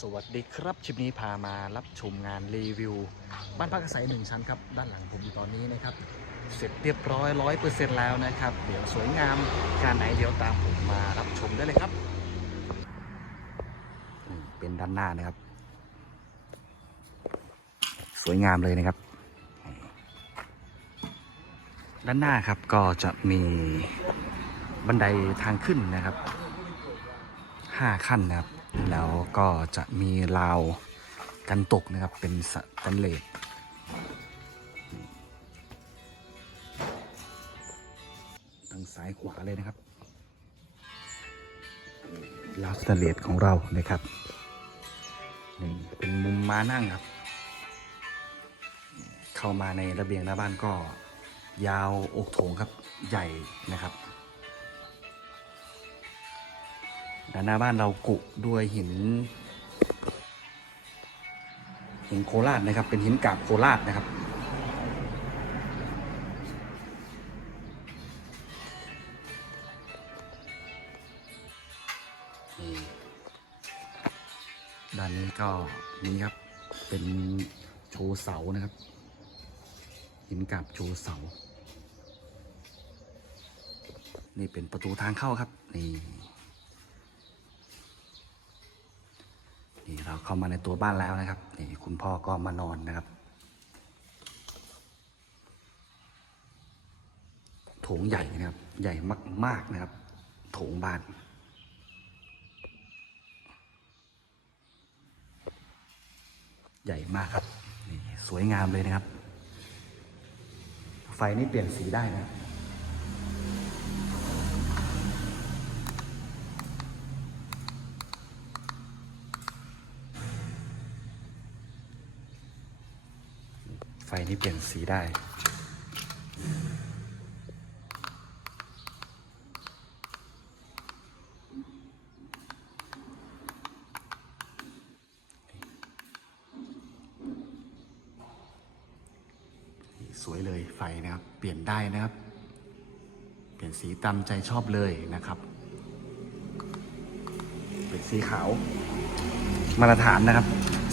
สวัสดีครับชิปนี้พามารับชมงานรีวิว บ้านพักอาศัยหนึ่งชั้นครับ ด้านหลังผมอยู่ตอนนี้นะครับ เสร็จเรียบร้อยร้อยเปอร์เซ็นต์แล้วนะครับ เดี๋ยวสวยงามการไหนเดี๋ยวตามผมมารับชมได้เลยครับ เป็นด้านหน้านะครับ สวยงามเลยนะครับ ด้านหน้าครับก็จะมีบันไดทางขึ้นนะครับห้าขั้นนะครับ แล้วก็จะมีราวกันตกนะครับ เป็นสแตนเลสทางซ้ายขวาเลยนะครับราวสแตนเลสของเรานะครับนี่เป็นมุมม้านั่งครับ เข้ามาในระเบียงหน้าบ้านก็ยาวอกโถงครับใหญ่นะครับ ด้านหน้าบ้านเรากุด้วยหินหินโคราชนะครับ เป็นหินกาบโคราชนะครับ ด้านนี้ก็นี่ครับ เป็นโชว์เสานะครับ หินกาบโชว์เสา นี่เป็นประตูทางเข้าครับ นี่ นี่ เราเข้ามาในตัวบ้านแล้วนะครับนี่คุณพ่อก็มานอนนะครับโถงใหญ่นะครับ ใหญ่มาก ๆนะครับ โถงบ้านใหญ่มากครับ นี่สวยงามเลยนะครับ ไฟนี่เปลี่ยนสีได้นะ ไฟนี่เปลี่ยนสีได้ สวยเลยไฟนะครับ เปลี่ยนได้นะครับ เปลี่ยนสีตามใจชอบเลยนะครับ เป็นสีขาว มาตรฐานนะครับ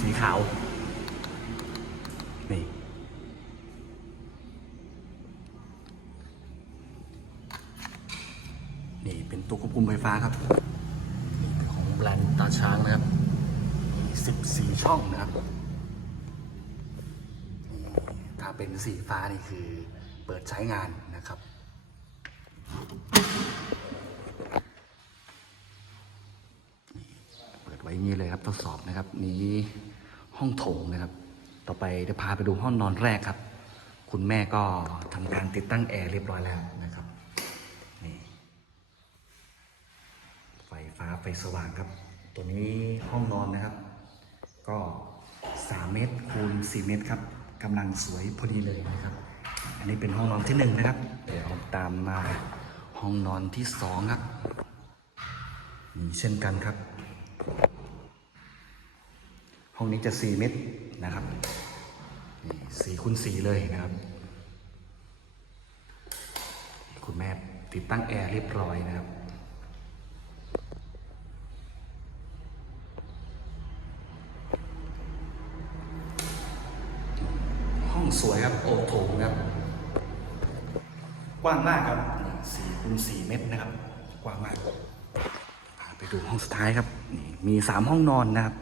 สีขาว นี่นี่เป็นตัวควบคุมไฟฟ้าครับนี่เป็นของแบรนด์ตาช้างนะครับมี14 ช่องนะครับนี่ถ้าเป็นสีฟ้านี่คือเปิดใช้งานนะครับเปิดไว้อย่างนี้เลยครับทดสอบนะครับ นี้ห้องโถงนะครับ ต่อไปจะพาไปดูห้องนอนแรกครับ คุณแม่ก็ทำการติดตั้งแอร์เรียบร้อยแล้วนะครับนี่ไฟฟ้า ไฟสว่างครับ ตัวนี้ห้องนอนนะครับ ก็ 3 เมตรคูณ 4 เมตรครับกำลังสวยพอดีเลยนะครับ อันนี้เป็นห้องนอนที่หนึ่งนะครับ เดี๋ยวตามมาห้องนอนที่สองครับนี่เช่นกันครับ ห้องนี้จะ 4 เมตรนะครับสี่คูณสี่เลยนะครับ คุณแม่ติดตั้งแอร์เรียบร้อยนะครับ ห้อง สวยครับ โอโถงครับ กว้างมากครับสี่คูณสี่เมตรนะครับ กว้างมากไปดูห้องสุดท้ายครับนี่มีสามห้องนอนนะครับ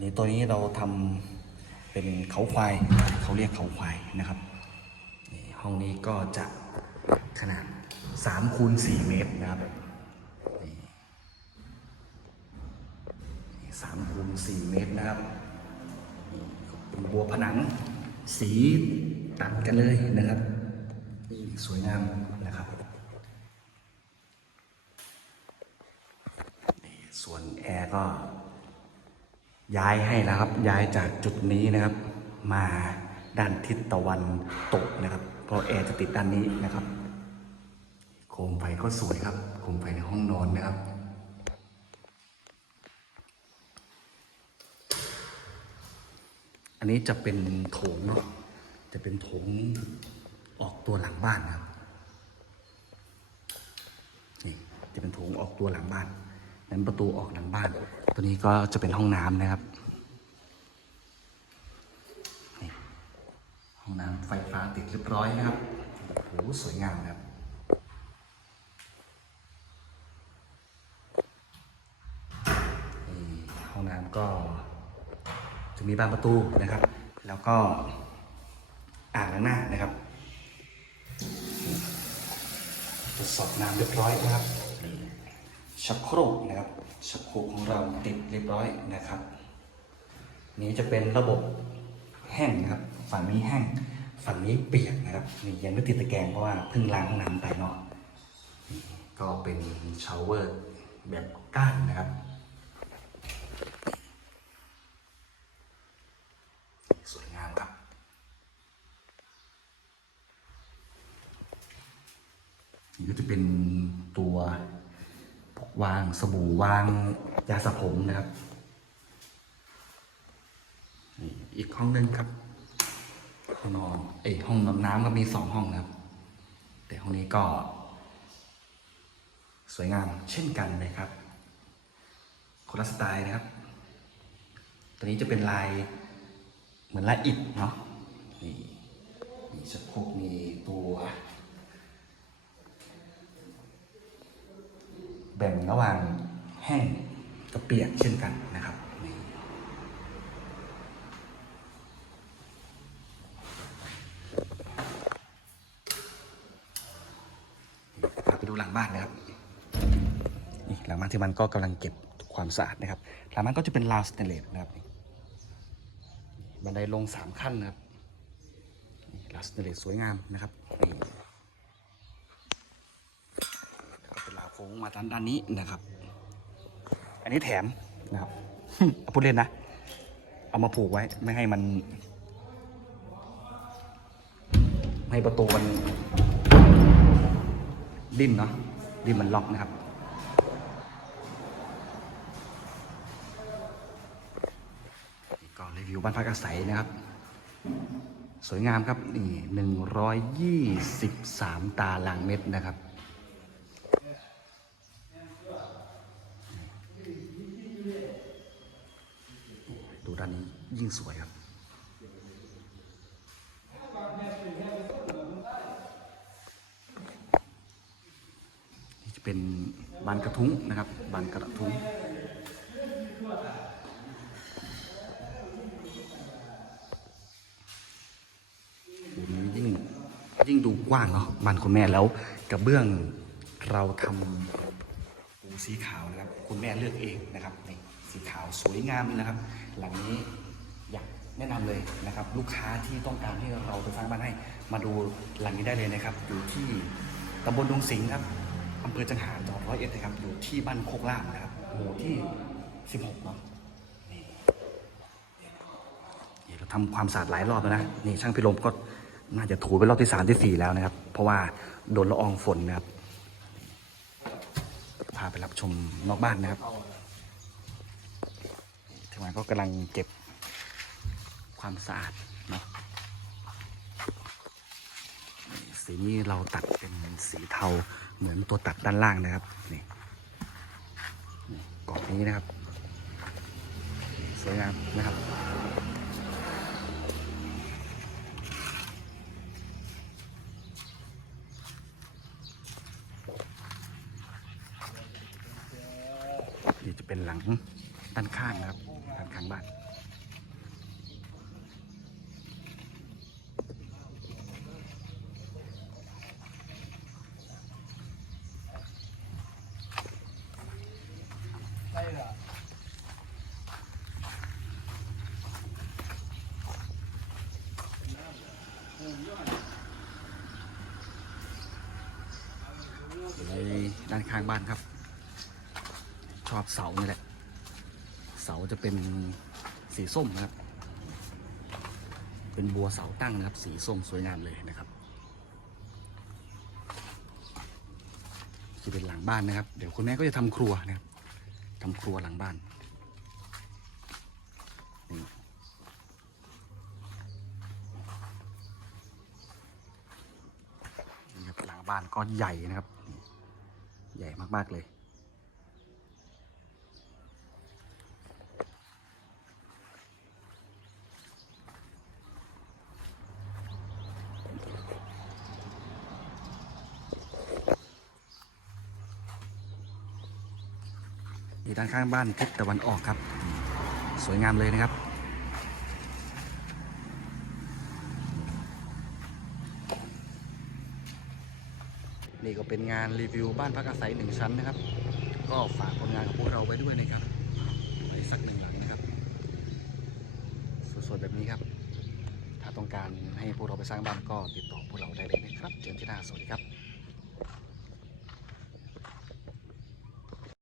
นี่ตัวนี้เราทำเป็นเขาควายเขาเรียกเขาควายนะครับนี่ห้องนี้ก็จะขนาด3คูณ4เมตรนะครับสามคูณ4เมตรนะครับ บัวผนัง สีตัดกันเลยนะครับนี่สวยงามนะครับ ส่วนแอร์ก็ย้ายให้แล้วครับ ย้ายจากจุดนี้นะครับ มาด้านทิศตะวันตกนะครับ เพราะแอร์จะติดด้านนี้นะครับ โคมไฟก็สวยครับ โคมไฟในห้องนอนนะครับ อันนี้จะเป็นโถงเนาะจะเป็นโถงออกตัวหลังบ้านนะครับ นี่จะเป็นโถงออกตัวหลังบ้าน นั้นประตูออกหลังบ้าน ตัวนี้ก็จะเป็นห้องน้ำนะครับ นี่ห้องน้ำไฟฟ้าติดเรียบร้อยนะครับโอ้โหสวยงามนะครับนี่ห้องน้ำก็ จะมีบานประตูนะครับ แล้วก็อ่างล้างหน้านะครับตรวจสอบน้ำเรียบร้อยนะครับชักโครกนะครับชักโครกของเราติดเรียบร้อยนะครับ นี้จะเป็นระบบแห้งนะครับ ฝั่งนี้แห้งฝั่งนี้เปียกนะครับนี่ยังไม่ติดตะแกรงเพราะว่าเพิ่งล้างน้ำไปเนาะก็เป็นชาวเวอร์แบบก้านนะครับ สวยงามครับ นี่ก็จะเป็นตัววาง สบู่วางยาสระผมนะครับอีกห้องหนึงครับห้องนอนเอ้ห้องน้ำก็มีสองห้องนะครับ แต่ห้องนี้ก็ สวยงามเช่นกันนะครับคนละสไตล์นะครับ ตัวนี้จะเป็นลายเหมือนลายอิฐเนาะนี่มีชักโครกมีตัว บ่งระหว่างแห้งกับเปียกเช่นกันนะครับพาไปดูหลังบ้านนะครับนี่หลังบ้านที่มันก็กำลังเก็บความสะอาดนะครับหลังบ้านก็จะเป็นราวสเตนเลสนะครับบันไดลงสามขั้นนะครับลาวสเตนเลสสวยงามนะครับนี่แล้วก็เป็นลาวโค้ งมาด้านด้านนี้นะครับ อันนี้แถมนะครับเอาพูดเล่นนะ เอามาผูกไว้ไม่ให้มันไม่ให้ประตูมันดิ้นเนาะดิ้นมันล็อกนะครับก็รีวิวบ้านพักอาศัยนะครับ สวยงามครับนี่หนึ่งร้อยยี่สิบสามตารางเมตรนะครับ ดูด้านนี้ยิ่งสวยครับนี่จะเป็นบานกระทุ้งนะครับ บานกระทุ้งดูนี้ยิ่งยิ่งดูกว้างเนาะบานคุณแม่แล้วกระเบื้องเราทำปูสีขาวนะครับ คุณแม่เลือกเองนะครับนี่สีขาวสวยงามเลยนะครับ หลังนี้อยากแนะนำเลยนะครับ ลูกค้าที่ต้องการให้เราไปสร้างบ้านให้ มาดูหลังนี้ได้เลยนะครับ อยู่ที่ตำบลดงสิงห์ครับอำเภอจังหารจังหวัดร้อยเอ็ดนะครับ อยู่ที่บ้านโคกล่างนะครับหมู่ที่ 16เนาะนี่เราทำความสะอาดหลายรอบแล้วนะนี่ช่างพิรมก็น่าจะถูไปรอบที่สามที่สี่แล้วนะครับ เพราะว่าโดนละอองฝนนะครับพาไปรับชมนอกบ้านนะครับ มาก็กำลังเก็บความสะอาดเนาะสีนี้เราตัดเป็นสีเทาเหมือนตัวตัดด้านล่างนะครับนี่นี่กรอบนี้นะครับ สวยงามนะครับ นี่จะเป็นหลังด้านข้างนะครับ ด้านข้างบ้าน ใน ด้านข้างบ้านครับ ชอบเสานี่แหละ เสาจะเป็นสีส้มนะครับ เป็นบัวเสาตั้งนะครับ สีส้มสวยงามเลยนะครับจะเป็นหลังบ้านนะครับ เดี๋ยวคุณแม่ก็จะทำครัวนะครับทำครัวหลังบ้านนี่ครับหลังบ้านก็ใหญ่นะครับ ใหญ่มาก ๆ เลย นี่ด้านข้างบ้านทิศตะวันออกครับ สวยงามเลยนะครับ นี่ก็เป็นงานรีวิวบ้านพักอาศัยหนึ่งชั้นนะครับ ก็ฝากผลงานของพวกเราไว้ด้วยนะครับไปสักหนึ่งหลังนะครับสดๆแบบนี้ครับ ถ้าต้องการให้พวกเราไปสร้างบ้านก็ติดต่อพวกเราได้เลยนะครับ เจอกันที่หน้าสวัสดีครับ